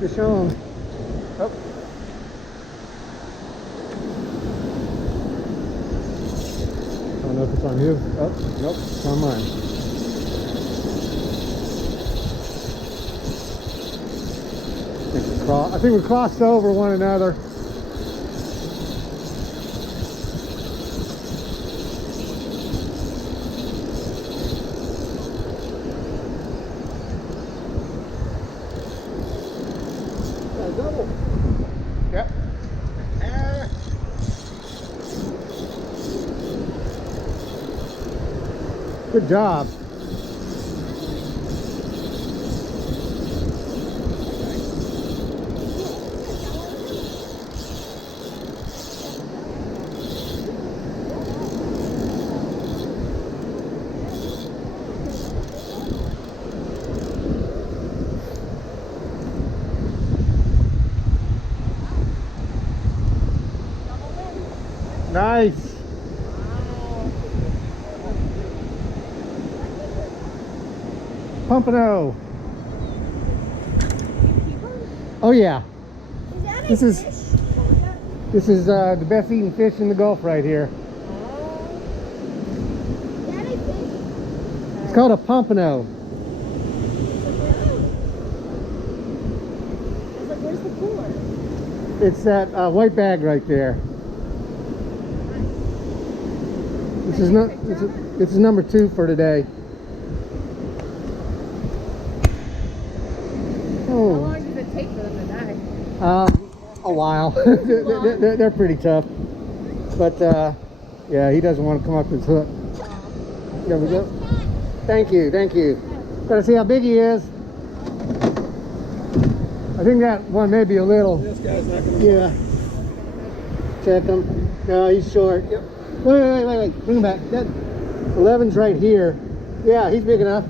Just show him. Oh. I don't know if it's on you. Oh, nope, it's on mine. I think we crossed over one another. Double. Yep. Good job. Nice. Pompano. Oh yeah. This is the best eating fish in the Gulf right here. It's called a pompano. Where's the cooler? It's that white bag right there. This is number 2 for today. How long does it take for them to die? A while. they're pretty tough. But yeah, he doesn't want to come up his hook. There we go. Thank you, thank you. Gotta see how big he is. I think that one may be a little. This guy's not gonna Yeah. Check him. No, he's short. Yep. Wait. Bring him back. That 11's right here. Yeah, he's big enough.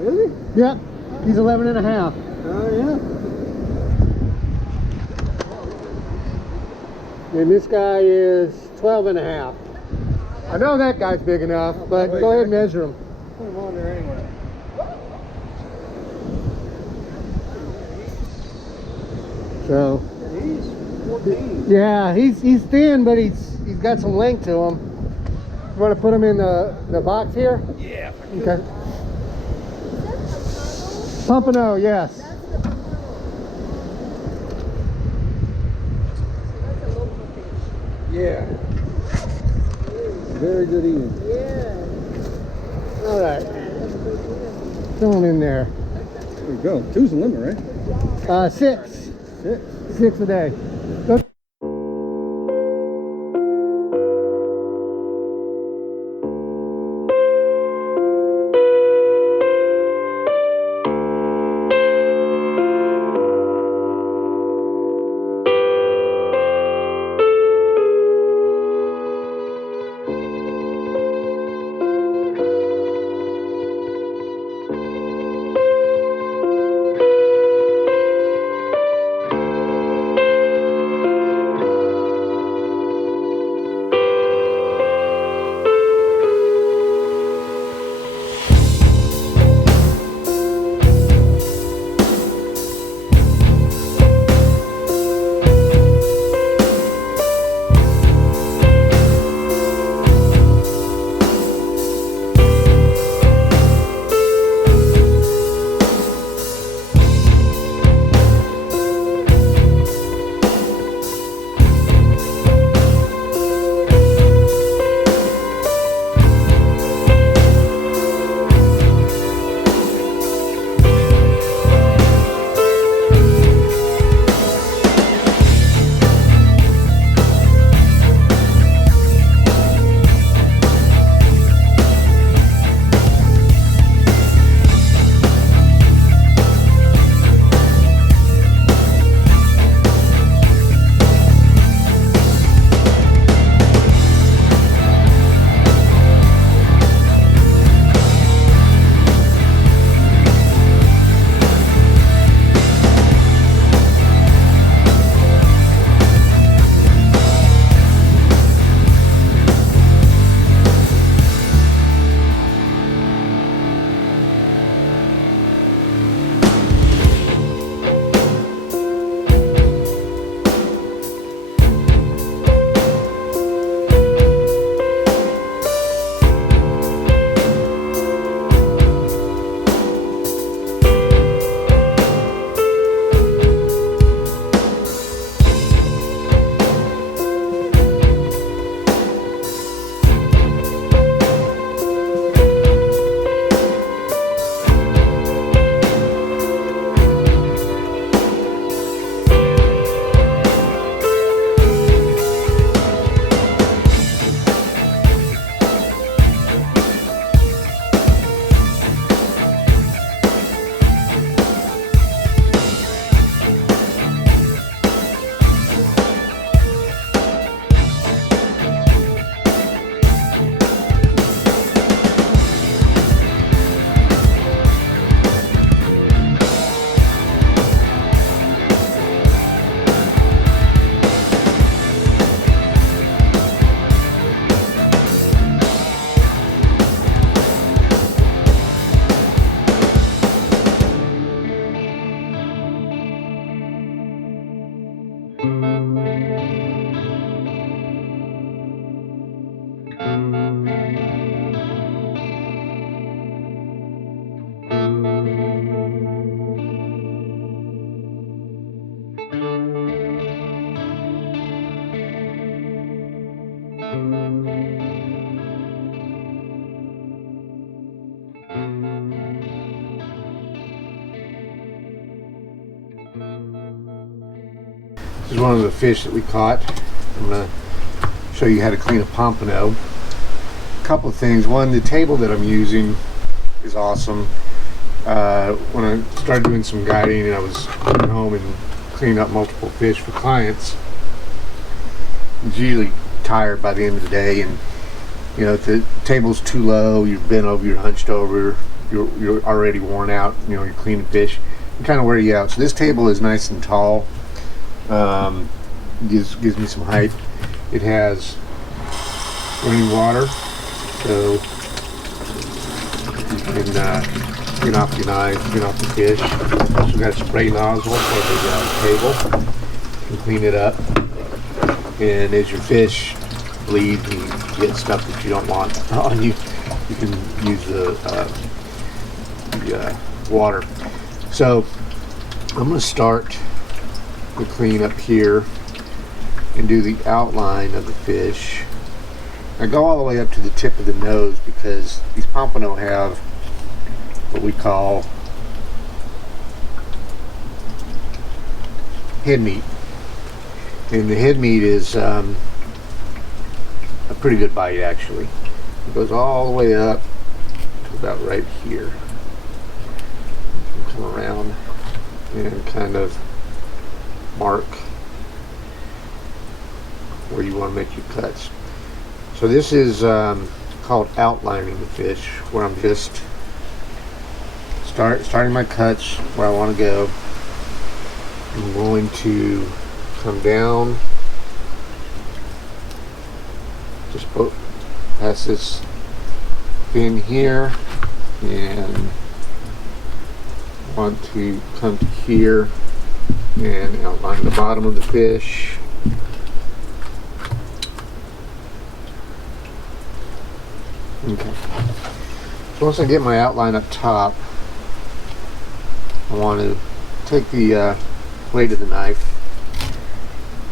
Really? Yep. He's 11 and a half. Oh yeah. And this guy is 12 and a half. I know that guy's big enough, but go ahead and measure him. Put him on there anyway. So, He's 14. yeah, he's thin, but he's got some length to him. You want to put him in the box here? Yeah. Okay. Pompano, yes. That's a local fish. Yeah. Very good eating. Yeah. All right. Throw him in there. There we go. 2's the limit, right? 6. 6. 6 a day. Go. This is one of the fish that we caught. I'm going to show you how to clean a pompano. A couple of things. One, the table that I'm using is awesome. When I started doing some guiding and I was coming home and cleaning up multiple fish for clients, I was usually tired by the end of the day, and you know, if the table's too low, you've bent over, you're hunched over, you're already worn out, you know, you're cleaning fish, it kind of wear you out. So this table is nice and tall, gives me some height. It has running water, so you can clean off your knife, clean off the fish. Also got a spray nozzle for the table. You can clean it up, and as your fish bleed and get stuff that you don't want on you, you can use the water. So I'm going to start the clean up here and do the outline of the fish. I go all the way up to the tip of the nose because these pompano have what we call head meat, and the head meat is a pretty good bite actually. It goes all the way up to about right here. You can come around and kind of mark where you want to make your cuts. So this is called outlining the fish, where I'm just starting my cuts where I want to go. I'm going to come down, just put past this fin here, and want to come to here and outline the bottom of the fish. Okay. So once I get my outline up top, I want to take the blade of the knife,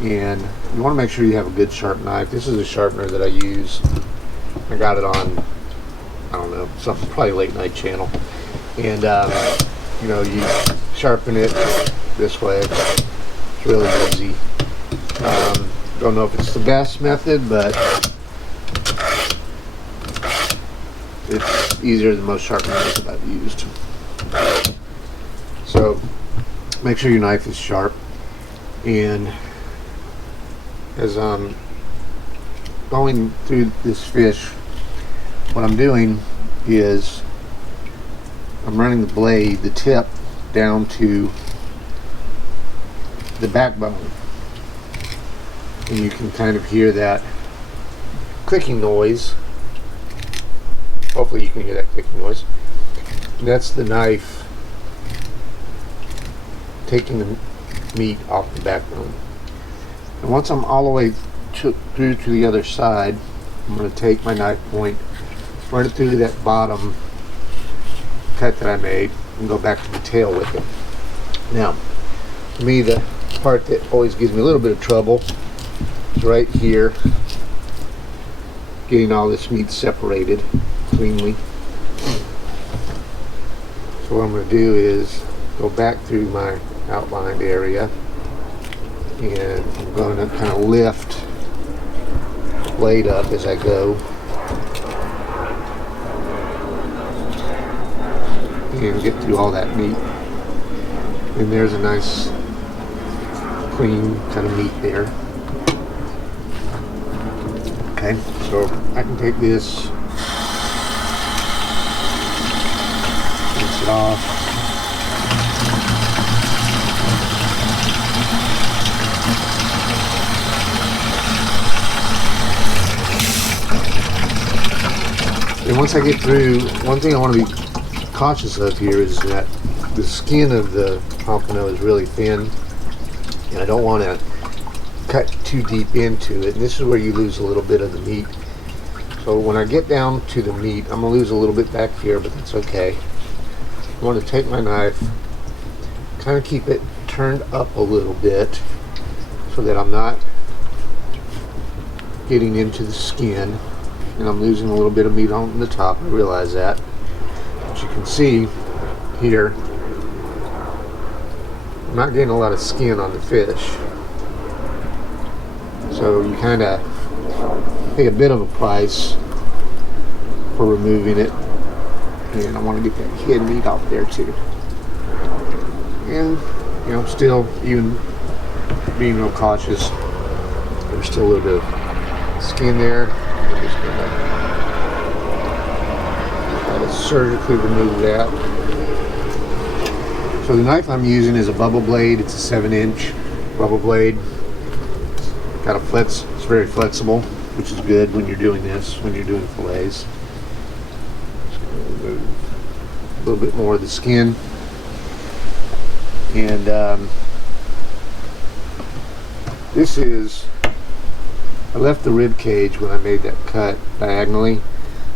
and you want to make sure you have a good sharp knife. This is a sharpener that I use. I got it on, I don't know, something probably late night channel, and you know, you sharpen it this way. It's really easy. Don't know if it's the best method, but it's easier than most sharpeners that I've used. So make sure your knife is sharp, and as I'm going through this fish, what I'm doing is I'm running the blade, the tip, down to the backbone, and you can kind of hear that clicking noise. Hopefully you can hear that clicking noise. And that's the knife taking the meat off the backbone. And once I'm all the way through to the other side, I'm going to take my knife point, run it through to that bottom cut that I made, and go back to the tail with it. Now, for me, the part that always gives me a little bit of trouble is right here, getting all this meat separated cleanly. So what I'm going to do is go back through my outlined area, and I'm going to kind of lift the blade up as I go, and get through all that meat. And there's a nice clean kind of meat there. Okay, so I can take this, rinse it off. And once I get through, one thing I want to be cautious of here is that the skin of the pompano is really thin, and I don't want to cut too deep into it, and this is where you lose a little bit of the meat. So when I get down to the meat, I'm going to lose a little bit back here, but that's okay. I want to take my knife, kind of keep it turned up a little bit so that I'm not getting into the skin, and I'm losing a little bit of meat on the top. I realize that. But you can see here, I'm not getting a lot of skin on the fish. So you kind of pay a bit of a price for removing it. And I want to get that head meat off there too. And, you know, still, even being real cautious, there's still a little bit of skin there. I'm just going to try to surgically remove that. So the knife I'm using is a Bubba blade. It's a 7-inch Bubba blade. Got a it's very flexible, which is good when you're doing this, when you're doing fillets. Just going to remove a little bit more of the skin. And this is, I left the rib cage when I made that cut diagonally,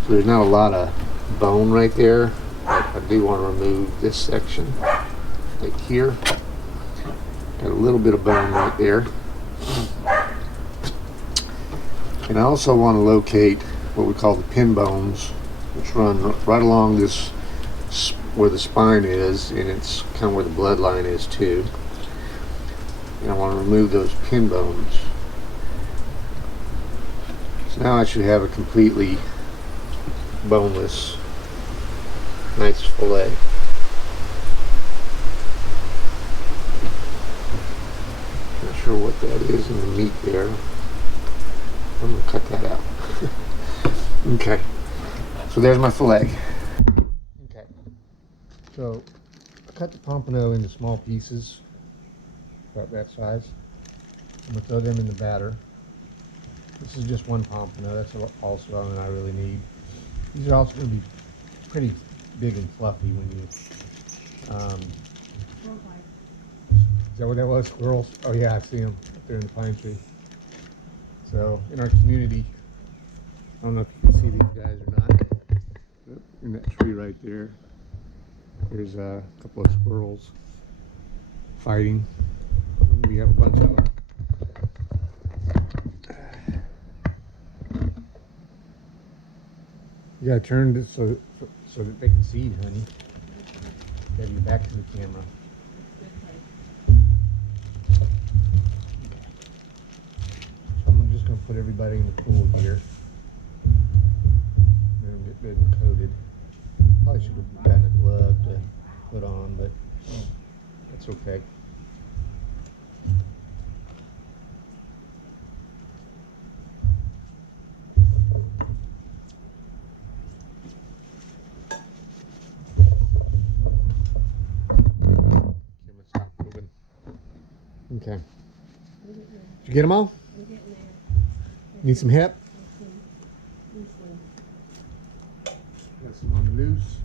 so there's not a lot of bone right there. I do want to remove this section right here. Got a little bit of bone right there. And I also want to locate what we call the pin bones, which run right along this, where the spine is, and it's kind of where the bloodline is too. And I want to remove those pin bones. So now I should have a completely boneless, nice fillet. Not sure what that is in the meat there. I'm going to cut that out. Okay, so there's my fillet. Okay, so I cut the pompano into small pieces, about that size. I'm going to throw them in the batter. This is just one pompano. That's all swelling I really need. These are also going to be pretty big and fluffy when you... is that what that was? Squirrels? Oh yeah, I see them up there in the pine tree. So in our community, I don't know if you can see these guys or not. In that tree right there, there's a couple of squirrels fighting. We have a bunch of them. You gotta turn this so that they can see you, honey. You gotta be back to the camera. So I'm just gonna put everybody in the pool here. Let them get good and coated. Probably should have gotten a glove to put on, but that's okay. Stop moving. Okay. Did you get them all? Need some help? Got some on the loose.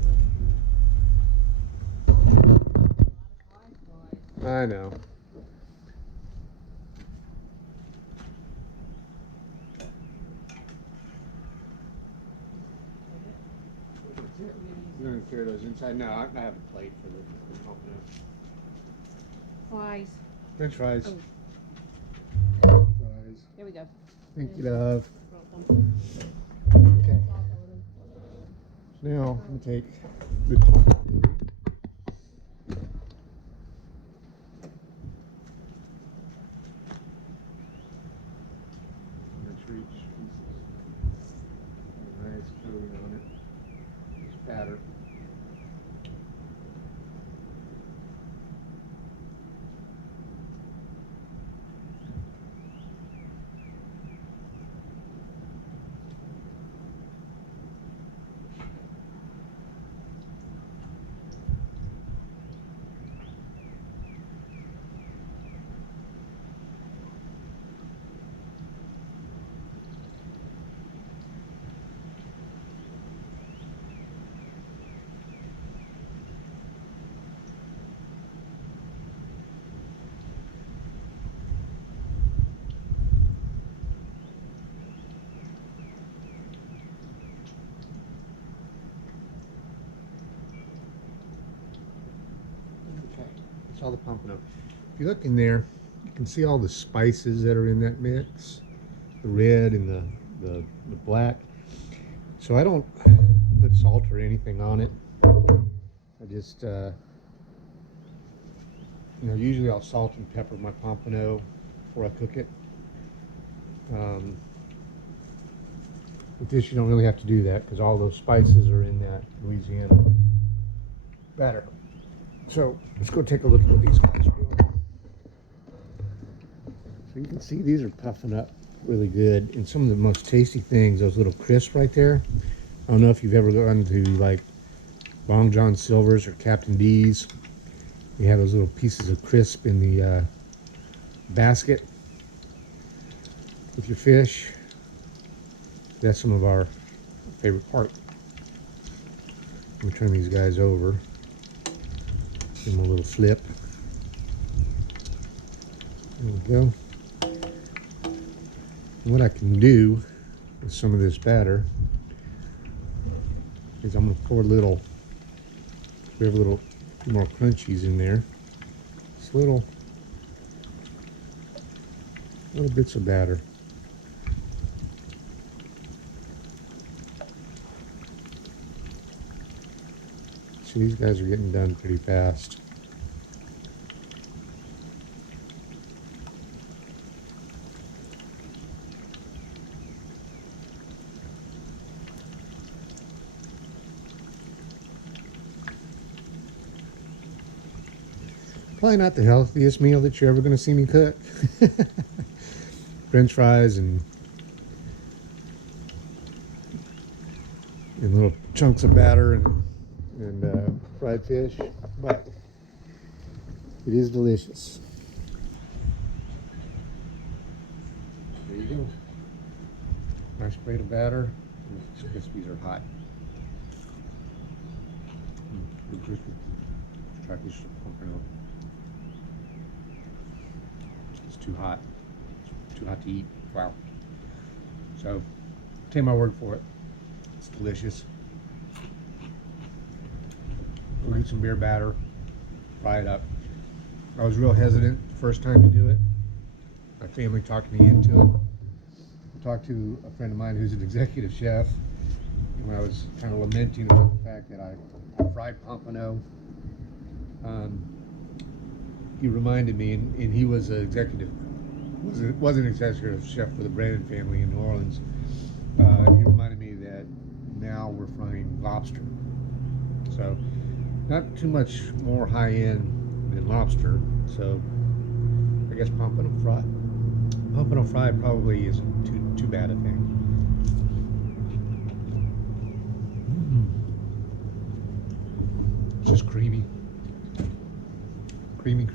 I know. You're gonna clear those inside? No, I have a plate for the opener. Flies. French fries. Oh. French fries. Here we go. Thank you, love. Okay. So now I'm gonna take the pompano. Each pieces. Nice coating on it. Batter. All the pompano. If you look in there, you can see all the spices that are in that mix, the red and the black. So I don't put salt or anything on it. I just you know, usually I'll salt and pepper my pompano before I cook it. With this, you don't really have to do that because all those spices are in that Louisiana batter. So let's go take a look at what these guys are doing. So you can see these are puffing up really good. And some of the most tasty things, those little crisps right there. I don't know if you've ever gone to like Long John Silver's or Captain D's. You have those little pieces of crisp in the basket with your fish. That's some of our favorite part. Let me turn these guys over. Give them a little flip. There we go. And what I can do with some of this batter is I'm going to pour a little, we have a little more crunchies in there. Just little bits of batter. So these guys are getting done pretty fast. Probably not the healthiest meal that you're ever going to see me cook. French fries and little chunks of batter and fried fish, but it is delicious. There you go. Nice plate of batter. These crispies are hot. Good crispy. Let's try this Pompano. It's too hot. It's too hot to eat. Wow. So, take my word for it. It's delicious. We'll get some beer batter, fry it up. I was real hesitant the first time to do it. My family talked me into it. I talked to a friend of mine who's an executive chef, and when I was kind of lamenting about the fact that I fried Pompano, he reminded me, and he was an executive, was an executive chef for the Brandon family in New Orleans. He reminded me that now we're frying lobster. So not too much more high-end than lobster, so I guess Pompano fry probably isn't too bad a thing. Just creamy. Creamy.